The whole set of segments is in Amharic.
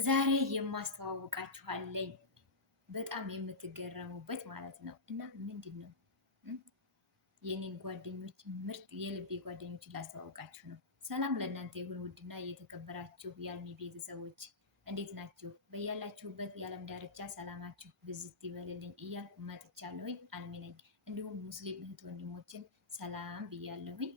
ዛሬ የማስተዋውቃችኋለኝ በጣም የምትገረሙበት ማለት ነው። እና ምንድን ነው የኔን ጓደኞች ምርጥ የልቤ ጓደኞች ላስተዋውቃችሁ ነው። ሰላም ለእናንተ ይሁን ውድና እየተከበራችሁ የአልሚ ቤተሰቦች እንዴት ናችሁ? በያላችሁበት የዓለም ዳርቻ ሰላማችሁ ብዝት ይበልልኝ እያልኩ መጥቻለሁኝ። አልሚ ነኝ። እንዲሁም ሙስሊም እህት ወንድሞችን ሰላም ብያለሁኝ።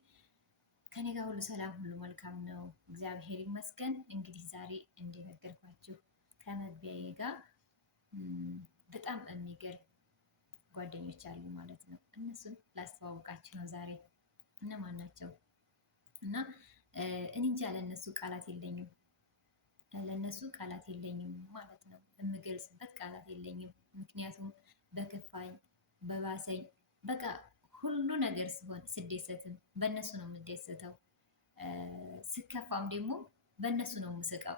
ከኔ ጋር ሁሉ ሰላም፣ ሁሉ መልካም ነው፣ እግዚአብሔር ይመስገን። እንግዲህ ዛሬ እንደነገርኳችሁ ከመግቢያዬ ጋር በጣም የሚገርም ጓደኞች አሉ ማለት ነው። እነሱን ላስተዋውቃችሁ ነው ዛሬ። እነማን ናቸው? እና እኔ እንጃ ለእነሱ ቃላት የለኝም፣ ለእነሱ ቃላት የለኝም ማለት ነው። የምገልጽበት ቃላት የለኝም። ምክንያቱም በከፋኝ በባሰኝ በቃ ሁሉ ነገር ሲሆን ስደሰትም በእነሱ ነው የምደሰተው፣ ስከፋም ደግሞ በእነሱ ነው የምስቀው።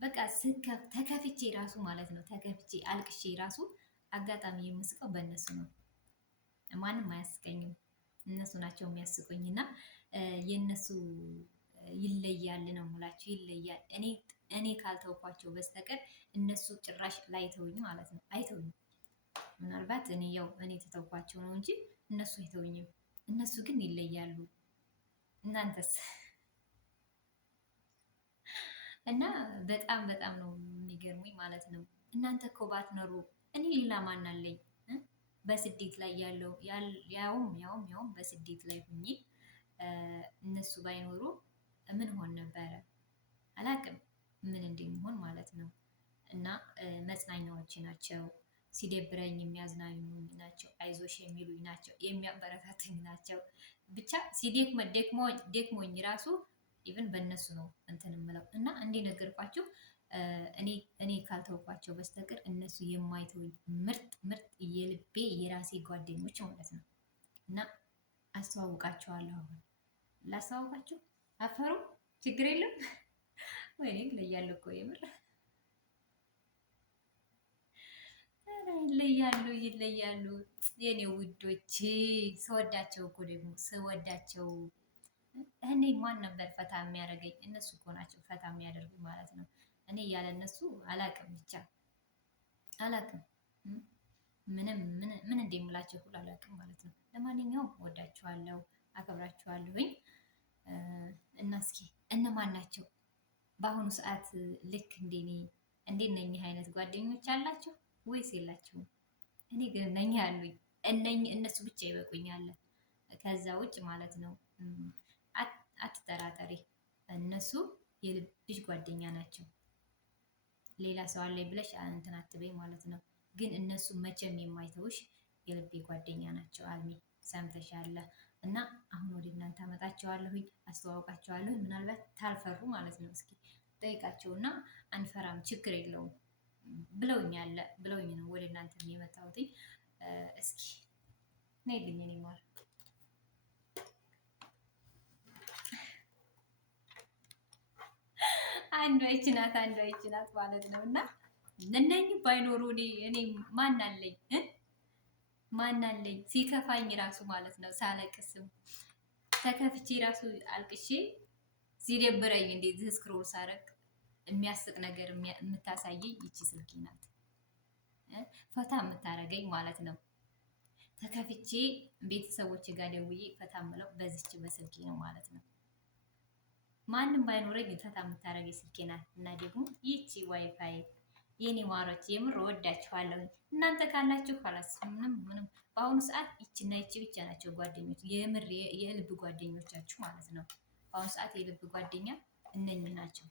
በቃ ተከፍቼ ራሱ ማለት ነው ተከፍቼ አልቅሼ ራሱ አጋጣሚ የምስቀው በእነሱ ነው። ማንም አያስቀኝም፣ እነሱ ናቸው የሚያስቁኝ። እና የእነሱ ይለያል ነው የምላችሁ፣ ይለያል። እኔ ካልተውኳቸው በስተቀር እነሱ ጭራሽ ላይተውኝ ማለት ነው፣ አይተውኝ። ምናልባት እኔ ተተውኳቸው ነው እንጂ እነሱ አይተውኝም። እነሱ ግን ይለያሉ። እናንተስ? እና በጣም በጣም ነው የሚገርሙኝ ማለት ነው። እናንተ እኮ ባትኖሩ እኔ ሌላ ማን አለኝ? በስደት ላይ ያለው ያውም በስደት ላይ ሁኜ እነሱ ባይኖሩ ምን ሆን ነበረ? አላቅም ምን እንደሚሆን ማለት ነው። እና መጽናኛዎች ናቸው። ሲደብረኝ የሚያዝናኙኝ ናቸው። አይዞሽ የሚሉኝ ናቸው። የሚያበረታቱኝ ናቸው። ብቻ ደክሞኝ ራሱ ኢቭን በእነሱ ነው እንትን የምለው። እና እንደነገርኳችሁ እኔ ካልተውኳቸው በስተቀር እነሱ የማይተውኝ ምርጥ ምርጥ የልቤ የራሴ ጓደኞች ማለት ነው። እና አስተዋውቃቸዋለሁ። አሁን ላስተዋውቃችሁ። አፈሩ? ችግር የለም። ወይኔ ይለያሉ እኮ የምር ይለያሉ የኔ ውዶች። ስወዳቸው እኮ ደግሞ ስወዳቸው እኔ ማን ነበር ፈታ የሚያደርገኝ? እነሱ እኮ ናቸው ፈታ የሚያደርጉ ማለት ነው። እኔ ያለ እነሱ አላቅም፣ ብቻ አላቅም። ምን እንደምላቸው ሁሉ አላቅም ማለት ነው። ለማንኛውም ወዳችኋለሁ፣ አከብራችኋለሁኝ። እና እስኪ እነማን ናቸው በአሁኑ ሰዓት ልክ እንደኔ እንደነኚህ አይነት ጓደኞች አላችሁ ወይስ የላችሁም? እኔ ግን እነኚህ አሉኝ። እነሱ ብቻ ይበቁኛል። ከዛ ውጭ ማለት ነው አትጠራጠሪ፣ እነሱ የልብሽ ጓደኛ ናቸው። ሌላ ሰው አለኝ ብለሽ እንትን አትበይ ማለት ነው። ግን እነሱ መቼም የማይተውሽ የልቤ ጓደኛ ናቸው። አልሚ ሰምተሻለ? እና አሁን ወደ እናንተ አመጣቸዋለሁኝ፣ አስተዋውቃቸዋለሁኝ። ምናልባት ታልፈሩ ማለት ነው። እስኪ ጠይቃቸውና አንፈራም ችግር የለውም ብለውኝ ነው ወደ እናንተ የመጣሁት። እስኪ ነይልኝ እኔ ማር አንዷ ይቺ ናት ማለት ነው። እና እነኚህ ባይኖሩ እኔ ማን አለኝ? ማን አለኝ? ሲከፋኝ ራሱ ማለት ነው ሳለቅስም ተከፍቼ ራሱ አልቅሼ ሲደብረኝ እንደዚህ ስክሮል ሳረግ የሚያስቅ ነገር የምታሳየኝ ይቺ ስልኬ ናት። ፈታ የምታረገኝ ማለት ነው። ተከፍቼ ቤተሰቦች ጋር ደውዬ ፈታ ምለው በዚች በስልኬ ነው ማለት ነው። ማንም ባይኖረኝ ፈታ የምታረገኝ ስልኬ ናት። እና ደግሞ ይቺ ዋይፋይ የኔ ማሮች የምር ወዳችኋለሁ። እናንተ ካላችሁ ካላስ ምንም በአሁኑ ሰዓት ይቺና ይቺ ብቻ ናቸው ጓደኞች፣ የምር የልብ ጓደኞቻችሁ ማለት ነው። በአሁኑ ሰዓት የልብ ጓደኛ እነኚህ ናቸው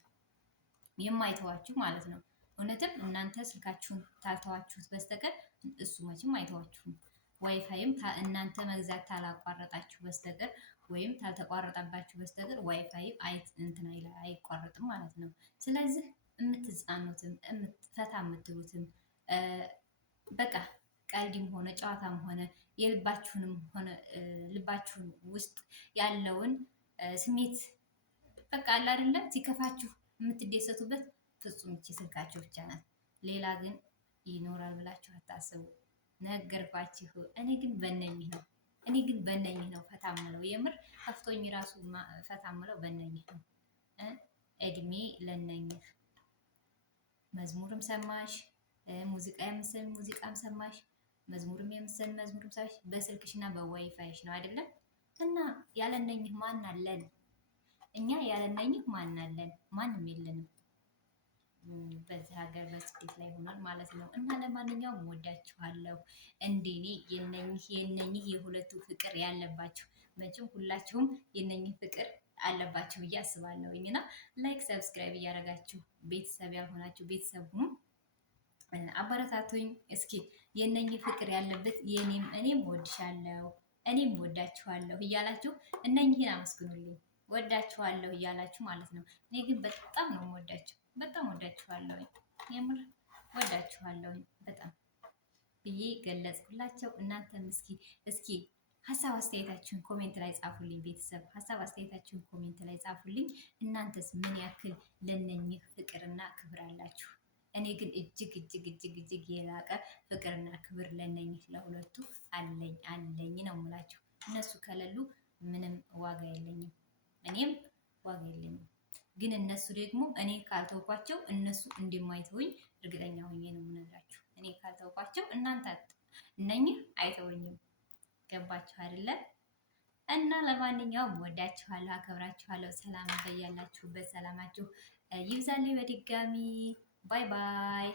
የማይተዋችሁ ማለት ነው። እውነትም እናንተ ስልካችሁን ታልተዋችሁት በስተቀር እሱ መቼም አይተዋችሁም። ዋይፋይም እናንተ መግዛት ታላቋረጣችሁ በስተቀር ወይም ታልተቋረጠባችሁ በስተቀር ዋይፋይ አይቋረጥም ማለት ነው። ስለዚህ የምትዝናኑትም ፈታ የምትሉትም በቃ ቀልድም ሆነ ጨዋታም ሆነ የልባችሁንም ሆነ ልባችሁን ውስጥ ያለውን ስሜት በቃ አለ አይደለ ሲከፋችሁ የምትደሰቱበት ፍጹም ይቺ ስልካችሁ ብቻ ናት። ሌላ ግን ይኖራል ብላችሁ አታስቡ። ነገርኳችሁ። እኔ ግን በእነኝህ ነው ፈታ ምለው። የምር ከፍቶኝ ራሱ ፈታ ምለው በእነኝህ ነው። እድሜ ለነኝህ መዝሙርም ሰማሽ፣ ሙዚቃ የምትሰሚ ሙዚቃም ሰማሽ፣ መዝሙርም የምትሰሚ መዝሙርም ሰማሽ። በስልክሽና በዋይፋይሽ ነው አይደለም? እና ያለነኝህ ማን አለን? እኛ ያለነኝህ ማን አለን? ማንም የለንም። በዚህ ሀገር በስደት ላይ ሆኗል ማለት ነው። እና ለማንኛውም ወዳችኋለሁ። እንደኔ የነኝህ የሁለቱ ፍቅር ያለባችሁ መቼም ሁላችሁም የነኝህ ፍቅር አለባችሁ ብዬ አስባለሁኝ። እና ላይክ ሰብስክራይብ እያደረጋችሁ ቤተሰብ ያልሆናችሁ ቤተሰብ ሁኑ፣ አበረታቱኝ። እስኪ የነኝህ ፍቅር ያለበት እኔም ወድሻለሁ እኔም ወዳችኋለሁ እያላችሁ እነኝህን አመስግኑልኝ። ወዳችኋለሁ እያላችሁ ማለት ነው። እኔ ግን በጣም ነው ወዳችሁ፣ በጣም ወዳችኋለሁ። የምር ወዳችኋለሁ በጣም ብዬ ገለጽኩላቸው። እናንተም እስኪ ሀሳብ አስተያየታችሁን ኮሜንት ላይ ጻፉልኝ። ቤተሰብ ሀሳብ አስተያየታችሁን ኮሜንት ላይ ጻፉልኝ። እናንተስ ምን ያክል ለነኝህ ፍቅርና ክብር አላችሁ? እኔ ግን እጅግ የላቀ ፍቅርና ክብር ለነኝህ ለሁለቱ አለኝ ነው የምላችሁ። እነሱ ከሌሉ ምንም ዋጋ የለኝም፣ እኔም ዋጋ የለኝም። ግን እነሱ ደግሞ እኔ ካልተውኳቸው እነሱ እንደማይተውኝ እርግጠኛ ሆኜ ነው የምነግራችሁ። እኔ ካልተውኳቸው እናንተ እነኝህ አይተውኝም። ገባችሁ አይደለ? እና ለማንኛውም ወዳችኋለሁ፣ አከብራችኋለሁ። ሰላም በያላችሁበት ሰላማችሁ ይብዛልኝ። በድጋሚ ባይ ባይ።